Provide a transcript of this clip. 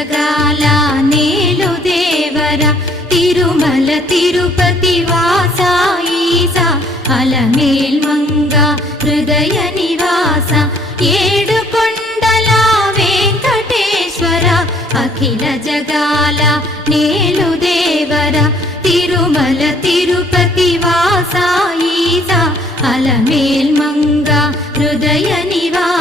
జగాల నేలు దేవర తిరుమల తిరుపతి వాస ఈసా అలమేల్ మంగ హృదయ నివాస ఏడు కొండల వెంకటేశ్వర అఖిల జగాల నేలు దేవర తిరుమల తిరుపతి వాస ఈసా అలమేల్ మంగ హృదయ నివాస